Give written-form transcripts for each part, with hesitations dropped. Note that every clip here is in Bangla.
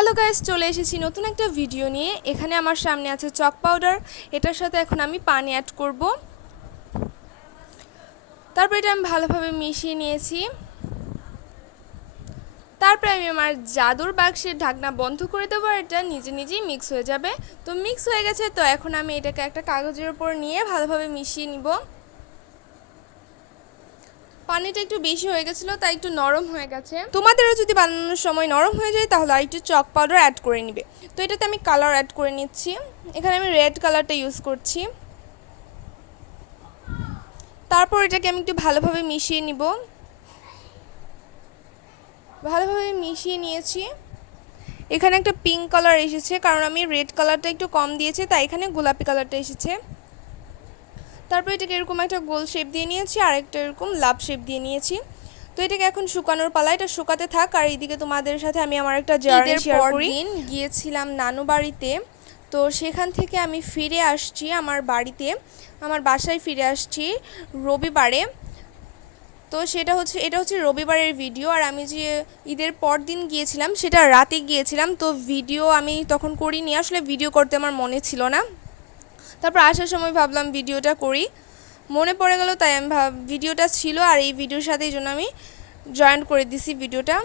হ্যালো গাইস, চলে এসেছি নতুন একটা ভিডিও নিয়ে। এখানে আমার সামনে আছে চক পাউডার। এটার সাথে এখন আমি পানি অ্যাড করব। তারপর এটা আমি ভালোভাবে মিশিয়ে নিয়েছি। তারপরে আমি আমার জাদুর বাক্সের ঢাকনা বন্ধ করে দেবো, আর এটা নিজে নিজেই মিক্স হয়ে যাবে। তো মিক্স হয়ে গেছে, তো এখন আমি এটাকে একটা কাগজের উপর নিয়ে ভালোভাবে মিশিয়ে নিব। পানিটা একটু বেশি হয়ে গেছিলো, তাই একটু নরম হয়ে গেছে। তোমাদেরও যদি বানানোর সময় নরম হয়ে যায় তাহলে আর একটু চক পাউডার অ্যাড করে নিবে। তো এটাতে আমি কালার অ্যাড করে নিচ্ছি। এখানে আমি রেড কালারটা ইউজ করছি। তারপর এটাকে আমি একটু ভালোভাবে মিশিয়ে নিব। ভালোভাবে মিশিয়ে নিয়েছি। এখানে একটা পিঙ্ক কালার এসেছে, কারণ আমি রেড কালারটা একটু কম দিয়েছি, তাই এখানে গোলাপি কালারটা এসেছে। তারপর এটাকে এরকম একটা গোল শেপ দিয়ে নিয়েছি, আর একটা এরকম লাভ শেপ দিয়ে নিয়েছি। তো এটাকে এখন শুকানোর পালা, এটা শুকাতে থাক। আর এইদিকে তোমাদের সাথে আমি আমার একটা জার্নি শেয়ার করি। দিন গিয়েছিলাম নানু বাড়িতে, তো সেখান থেকে আমি ফিরে আসছি আমার বাড়িতে, আমার বাসায় ফিরে আসছি রবিবারে। তো এটা হচ্ছে রবিবারের ভিডিও। আর আমি যে ঈদের পর দিন গিয়েছিলাম সেটা রাতে গিয়েছিলাম, তো ভিডিও আমি তখন করিনি, আসলে ভিডিও করতে আমার মনে ছিল না। তারপর আসার সময় ভাবলাম ভিডিওটা করি, মনে পড়ে গেল, তাই আমি ভিডিওটা ছিল আর এই ভিডিওর সাথে, এই জন্য আমি জয়েন করে দিছি ভিডিওটা।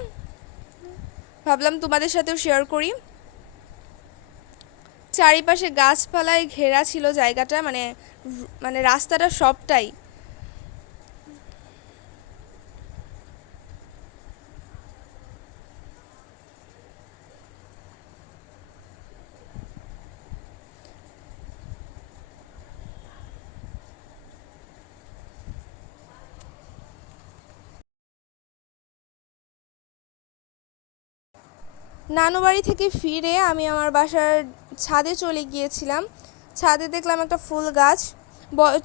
ভাবলাম তোমাদের সাথেও শেয়ার করি। চারিপাশে গাছপালায় ঘেরা ছিল জায়গাটা, মানে রাস্তাটা সবটাই। নানু বাড়ি থেকে ফিরে আমি আমার বাসার ছাদে চলে গিয়েছিলাম। ছাদে দেখলাম একটা ফুল গাছ।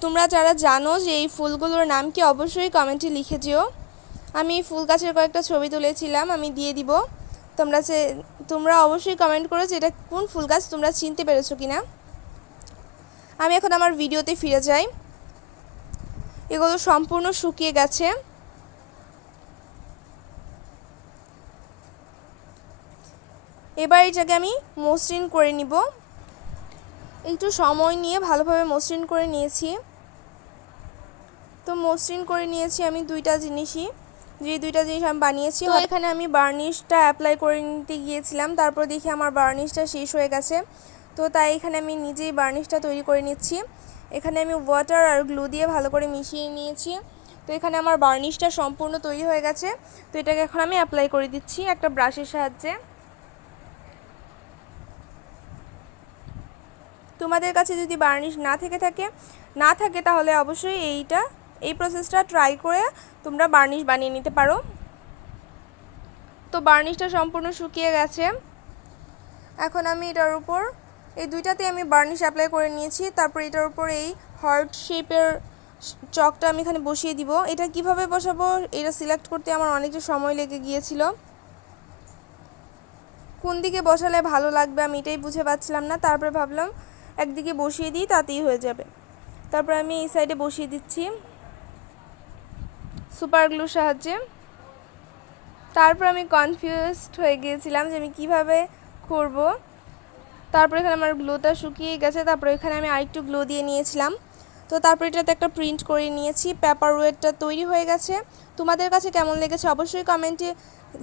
তোমরা যারা জানো যে এই ফুলগুলোর নাম কি, অবশ্যই কমেন্টে লিখে যেও। আমি এই ফুল গাছের কয়েকটা ছবি তুলেছিলাম, আমি দিয়ে দিব। তোমরা অবশ্যই কমেন্ট করো যে এটা কোন ফুল গাছ, তোমরা চিনতে পেরেছো কিনা। আমি এখন আমার ভিডিওতে ফিরে যাই। এগুলো সম্পূর্ণ শুকিয়ে গেছে। এবার এটাকে আমি মসৃণ করে নিব। একটু সময় নিয়ে ভালোভাবে মসৃণ করে নিয়েছি। তো মসৃণ করে নিয়েছি আমি দুইটা জিনিস আমি বানিয়েছি। তো এখানে আমি বার্নিশটা অ্যাপ্লাই করে নিতে গিয়েছিলাম, তারপর দেখি আমার বার্নিশটা শেষ হয়ে গেছে। তো তাই এখানে আমি নিজেই বার্নিশটা তৈরি করে নিচ্ছি। এখানে আমি ওয়াটার আর গ্লু দিয়ে ভালো করে মিশিয়ে নিয়েছি। তো এখানে আমার বার্নিশটা সম্পূর্ণ তৈরি হয়ে গেছে। তো এটাকে এখন আমি অ্যাপ্লাই করে দিচ্ছি একটা ব্রাশের সাহায্যে। তোমাদের কাছে যদি বার্নিশ না থাকে তাহলে অবশ্যই এই প্রসেসটা ট্রাই করে তোমরা বার্নিশ বানিয়ে নিতে পারো। তো বার্নিশটা সম্পূর্ণ শুকিয়ে গেছে। এখন আমি এটার উপর এই দুইটাতে আমি বার্নিশ অ্যাপ্লাই করে নিয়েছি। তারপর এটার উপর এই হার্ট শেপের চকটা আমি এখানে বসিয়ে দিব। এটা কিভাবে বসাবো এটা সিলেক্ট করতে আমার অনেকটা সময় লেগে গিয়েছিল। কোন দিকে বসালে ভালো লাগবে আমি এটাই বুঝে পাচ্ছিলাম না। তারপরে ভাবলাম একদিকে বসিয়ে দিই, তাতেই হয়ে যাবে। তারপর আমি এই সাইডে বসিয়ে দিচ্ছি সুপার গ্লুর সাহায্যে। তারপর আমি কনফিউজড হয়ে গিয়েছিলাম যে আমি কীভাবে করব। তারপর এখানে আমার গ্লুটা শুকিয়ে গেছে। তারপর এখানে আমি আরেকটু গ্লু দিয়ে নিয়েছিলাম। তো তারপর এটাতে একটা প্রিন্ট করে নিয়েছি। পেপার ওয়েটটা তৈরি হয়ে গেছে। তোমাদের কাছে কেমন লেগেছে অবশ্যই কমেন্টে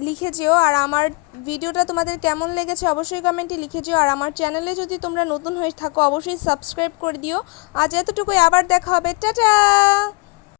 লিখে যেও। আর আমার ভিডিওটা তোমাদের কেমন লেগেছে অবশ্যই কমেন্টে লিখে যেও। আর আমার চ্যানেলে যদি তোমরা নতুন হয়ে থাকো অবশ্যই সাবস্ক্রাইব করে দিও। আজ এতটুকুই, আবার দেখা হবে, টাটা।